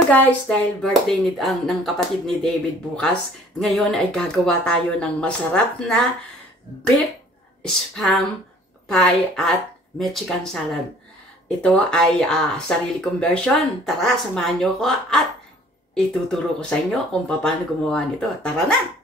Hello guys, dahil birthday ng kapatid ni David bukas, ngayon ay gagawa tayo ng masarap na beef spam pie at Mexican salad. Ito ay sarili kong version. Tara, samahan nyo ko at ituturo ko sa inyo kung paano gumawa nito. Tara na!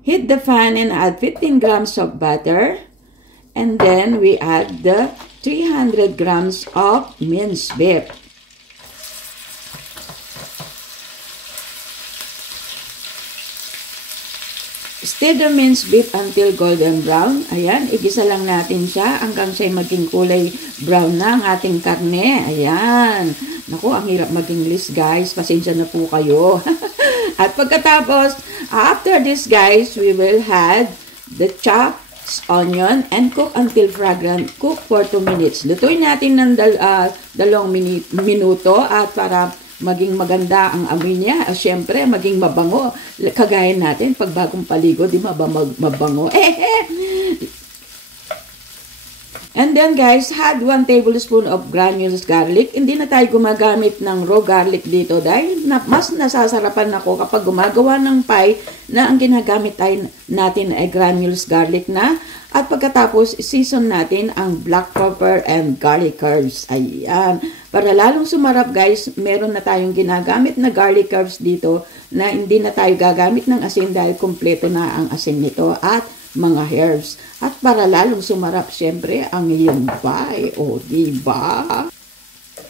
Heat the pan and add 15 grams of butter. And then we add the 300 grams of minced beef. Stir the minced beef until golden brown. Ayan, igisa lang natin siya hanggang siya'y maging kulay brown na ang ating karne. Ayan. Naku, ang hirap mag-English guys. Pasensya na po kayo. At pagkatapos, after this guys, we will add the chopped onion and cook until fragrant. Cook for 2 minutes. Lutuin natin ng 2 minuto at para maging maganda ang amoy niya. Siyempre, maging mabango. Kagaya natin, pag bagong paligo, di mabango. And then guys, add 1 tablespoon of granules garlic. Hindi na tayo gumagamit ng raw garlic dito dahil mas nasasarapan ako kapag gumagawa ng pie na ang ginagamit natin ay granules garlic na. At pagkatapos, season natin ang black pepper and garlic herbs. Ayan. Para lalong sumarap guys, meron na tayong ginagamit na garlic herbs dito na hindi na tayo gagamit ng asin dahil kumpleto na ang asin nito at mga herbs. At para lalong sumarap, syempre, ang iyong pie. O, diba?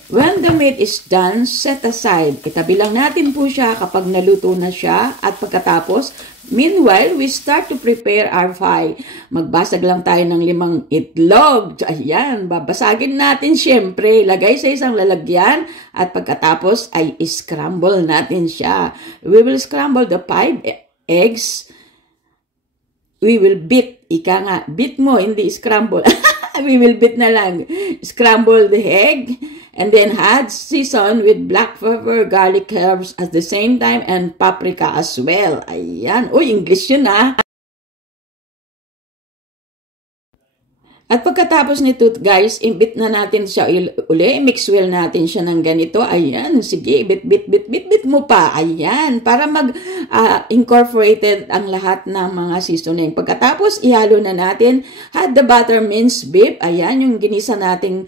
When the meat is done, set aside. Itabi lang natin po siya kapag naluto na siya. At pagkatapos, meanwhile, we start to prepare our pie. Magbasag lang tayo ng 5 itlog. Ayan, babasagin natin syempre. Lagay sa isang lalagyan. At pagkatapos, ay scramble natin siya. We will scramble the 5 eggs. We will beat. Ika nga, beat mo, hindi scramble. We will beat na lang. Scramble the egg. And then add season with black pepper, garlic herbs at the same time and paprika as well. Ayan. Uy, English yun ah. At pagkatapos nito, guys, imbit na natin siya uli. Mix well natin siya ng ganito. Ayan, sige, bit mo pa. Ayan, para mag-incorporated ang lahat ng mga seasoning. Pagkatapos, ihalo na natin. Add the butter minced beef. Ayan, yung ginisa nating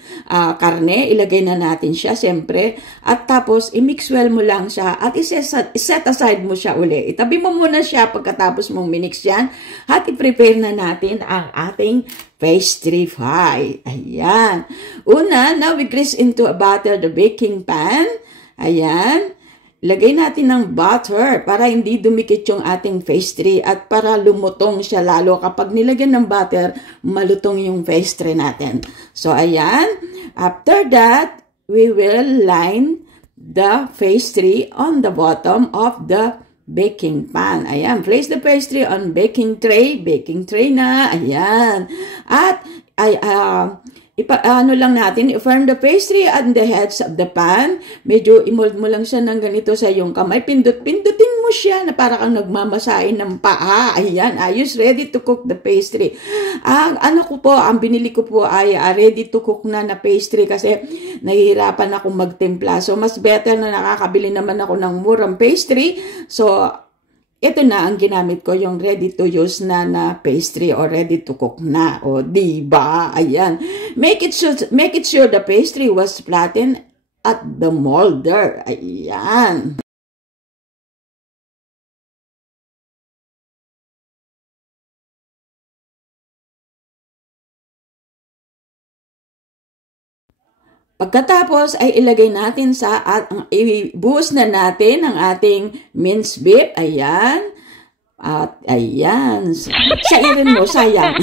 karne. Ilagay na natin siya, siyempre. At tapos, i-mix well mo lang siya. At i-set aside mo siya uli. Itabi mo muna siya pagkatapos mong minix yan. At i-prepare na natin ang ating pastry pie. Ayan. Una, now we grease into a butter the baking pan. Ayan. Lagay natin ng butter para hindi dumikit yung ating pastry at para lumutong siya lalo. Kapag nilagyan ng butter, malutong yung pastry natin. So, ayan. After that, we will line the pastry on the bottom of the baking pan. Ayan. Place the pastry on baking tray. Baking tray na. Ayan. At, ano lang natin, i-firm the pastry on the heads of the pan. Medyo i-mold mo lang siya ng ganito sa iyong kamay. Pindutin mo siya na para kang nagmamasahin ng paa. Ayan. Ayos. Ready to cook the pastry. Ang binili ko po ay ready to cook na pastry kasi nahihirapan akong magtimpla. So, mas better na nakakabili naman ako ng murang pastry. So, ito na ang ginamit ko, yung ready to use na pastry or ready to cook na. O, diba? Ayan. Make it sure the pastry was flattened at the molder. Ayan. Pagkatapos ay ilagay natin ibuhos na natin ang ating minced beef. Ayan. At ayan. Sairin mo, sayang.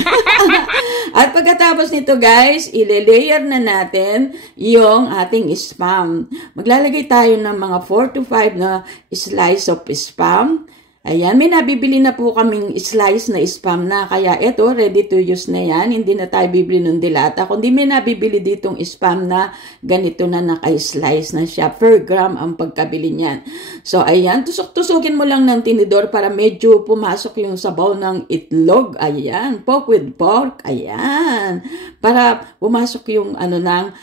At pagkatapos nito guys, ile-layer na natin yung ating spam. Maglalagay tayo ng mga 4 to 5 na slice of spam. Ayan, may nabibili na po kaming slice na spam na. Kaya ito, ready to use na yan. Hindi na tayo bibili ng dilata. Kundi may nabibili ditong spam na ganito na naka-slice na siya. Per gram ang pagkabili niyan. So, ayan, tusok-tusukin mo lang ng tinidor para medyo pumasok yung sabaw ng itlog. Ayan, pork with pork. Ayan, para pumasok yung ng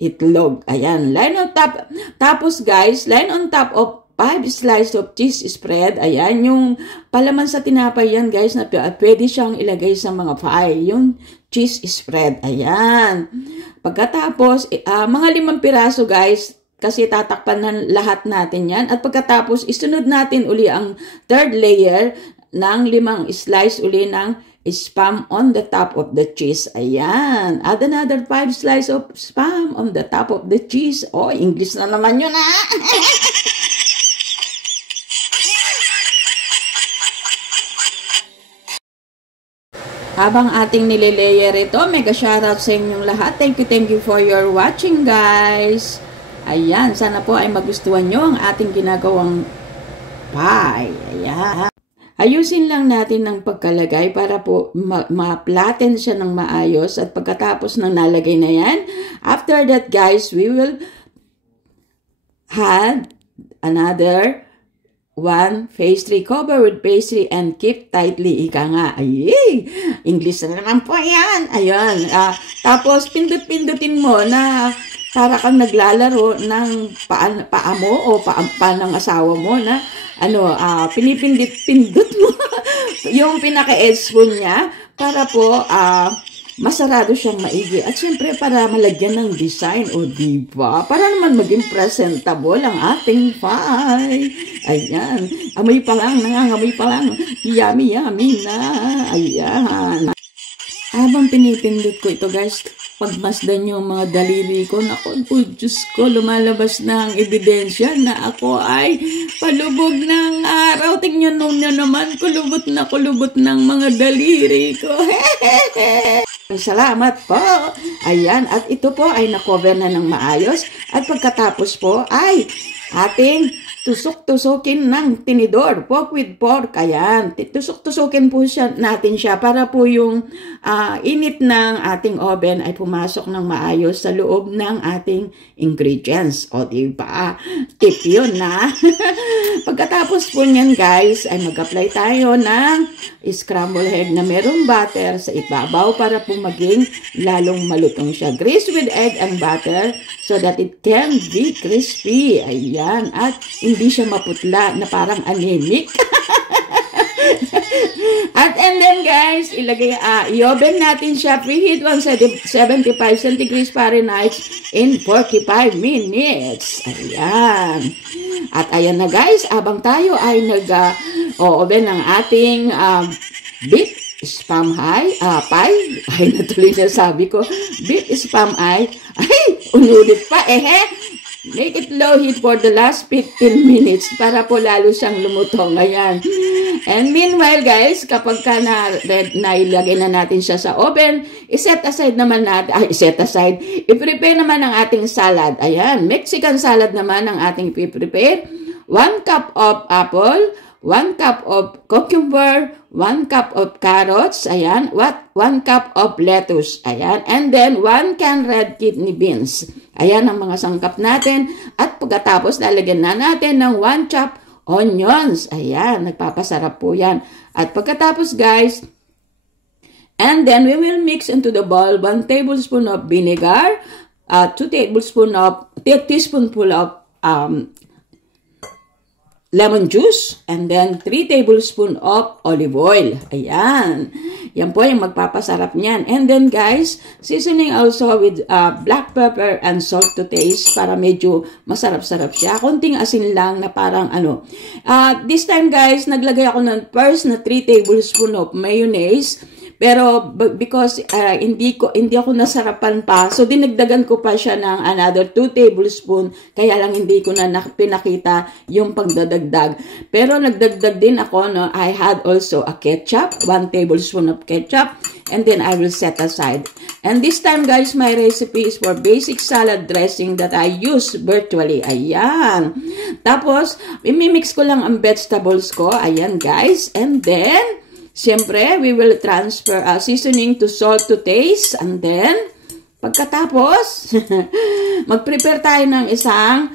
itlog. Ayan, line on top. Tapos guys, line on top of 5 slice of cheese spread. Ayan, yung palaman sa tinapay yan guys na pwede siyang ilagay sa mga pie. Yung cheese spread. Ayan. Pagkatapos, mga 5 piraso guys, kasi tatakpan na lahat natin yan. At pagkatapos, isunod natin uli ang third layer ng 5 slice uli ng spam on the top of the cheese. Ayan. Add another 5 slice of spam on the top of the cheese. Oh, English na naman yun Habang ating nilelayer ito, mega shoutout sa inyong lahat. Thank you for your watching guys. Ayan, sana po ay magustuhan nyo ang ating ginagawang pie. Ayan. Ayusin lang natin ng pagkalagay para po ma-flatten siya ng maayos. At pagkatapos ng nalagay na yan, after that guys, we will add another 1 pastry, cover with pastry and keep tightly. Ika nga. Ay, English na naman po yan. Ayan. Tapos, pindut-pindutin mo na para kang naglalaro ng paa mo o paa ng asawa mo na pinipindit-pindut mo yung pinaka-edge spoon niya para po masarado siyang maigi. At syempre, para malagyan ng design, o diba? Para naman maging presentable ang ating pie. Ayan. Amoy pa lang, nangangamoy pa lang. Yummy, yummy na. Ayan. Habang pinipindot ko ito, guys, pagmasdan yung mga daliri ko, naku, Diyos ko, lumalabas na ang ebidensya na ako ay palubog ng araw. Tingnan nyo naman, kulubot ng mga daliri ko. Salamat po. Ayan, at ito po ay nakover na ng maayos. At pagkatapos po ay ating tusok-tusukin ng tinidor. Pork with pork. Ayan, tusok-tusukin po natin siya para po yung init ng ating oven ay pumasok ng maayos sa loob ng ating ingredients. O diba? Tip yun na. Pagkatapos po niyan guys, ay mag-apply tayo ng scrambled egg na merong butter sa ibabaw para po maging lalong malutong siya. Grease with egg and butter so that it can be crispy. Ayan. At hindi siya maputla na parang anemic. And then guys, i-oven natin siya, preheat 175 centigrade Fahrenheit in 45 minutes. Ayan. At ayan na guys, abang tayo ay nag-oven ng ating beef spam pie. Ay, natuloy na sabi ko. Beef spam pie. Ay, unulit pa. Make it low heat for the last 15 minutes para po lalo siyang lumutong. Ayan. And meanwhile guys, kapag nailagay na natin siya sa oven, i-set aside naman natin, i-prepare naman ang ating salad. Ayan, Mexican salad naman ang ating i-prepare. 1 cup of apple, 1 cup of cucumber, 1 cup of carrots, ayan, 1 cup of lettuce, ayan, and then 1 can red kidney beans. Ayan ang mga sangkap natin. At pagkatapos, lalagyan na natin ng 1 chop onions. Ayan, nagpapasarap po yan. At pagkatapos guys, and then we will mix into the bowl 1 tablespoon of vinegar, 2 teaspoonful of lemon juice, and then 3 tablespoon of olive oil. Ayan. Yan po yung magpapasarap niyan. And then guys, seasoning also with black pepper and salt to taste para medyo masarap-sarap siya. Konting asin lang na parang this time guys, naglagay ako ng first na 3 tablespoon of mayonnaise. Pero because hindi ako nasarapan pa, so dinagdagan ko pa siya ng another 2 tablespoon, kaya lang hindi ko na pinakita yung pagdadagdag. Pero nagdagdag din ako, no, I had also a ketchup, 1 tablespoon of ketchup, and then I will set aside. And this time guys, my recipe is for basic salad dressing that I use virtually. Ayan. Tapos, imimix ko lang ang vegetables ko. Ayan guys. And then, siyempre, we will transfer seasoning to salt to taste. And then, pagkatapos, mag-prepare tayo ng isang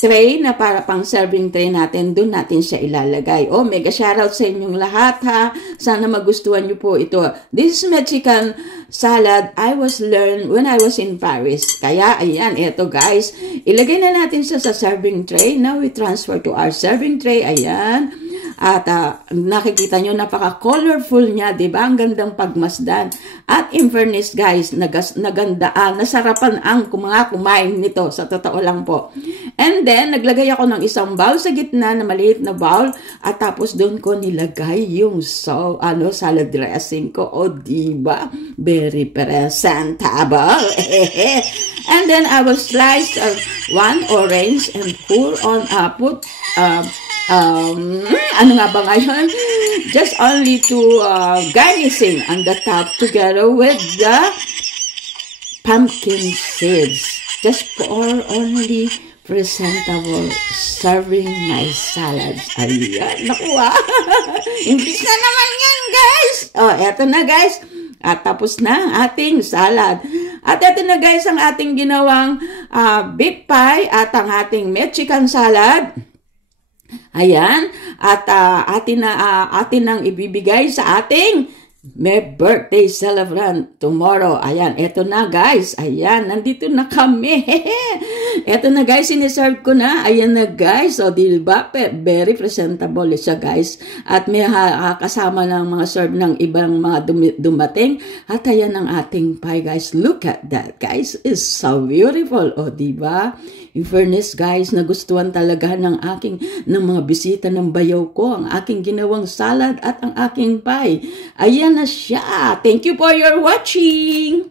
tray na para pang serving tray natin. Doon natin siya ilalagay. Oh, mega shoutout sa inyong lahat ha. Sana magustuhan nyo po ito. This is Mexican salad I was learned when I was in Paris. Kaya, ayan, ito guys. Ilagay na natin siya sa serving tray. Now, we transfer to our serving tray. Ayan. At nakikita nyo, napaka-colorful niya, diba? Ang gandang pagmasdan. At in fairness, guys, nasarapan ang mga kumain nito. Sa totoo lang po. And then, naglagay ako ng isang bowl sa gitna na maliit na bowl. At tapos doon ko nilagay yung salad dressing ko. O, diba? Very presentable. And then, I will slice 1 orange and put ano nga ba ngayon? Just only to garnishing on the top together with the pumpkin seeds. Just for only presentable serving my salads. Ayan, nakuha. English na naman yan, guys. Oh, eto na, guys. At tapos na ang ating salad. At eto na, guys, ang ating ginawang beef pie at ang ating Mexican salad. Ayan, at atin nang ibibigay sa ating may birthday celebrant tomorrow. Ayan, eto na guys. Ayan, nandito na kami. Eto na guys, siniserve ko na. Ayan na guys. O, diba? Very presentable siya guys. At may kasama ng mga serve ng ibang mga dumating. At ayan ang ating pie guys. Look at that guys. It's so beautiful. O, diba? In fairness guys, nagustuhan talaga ng mga bisita ng bayaw ko ang aking ginawang salad at ang aking pie. Ayan na siya. Thank you for your watching.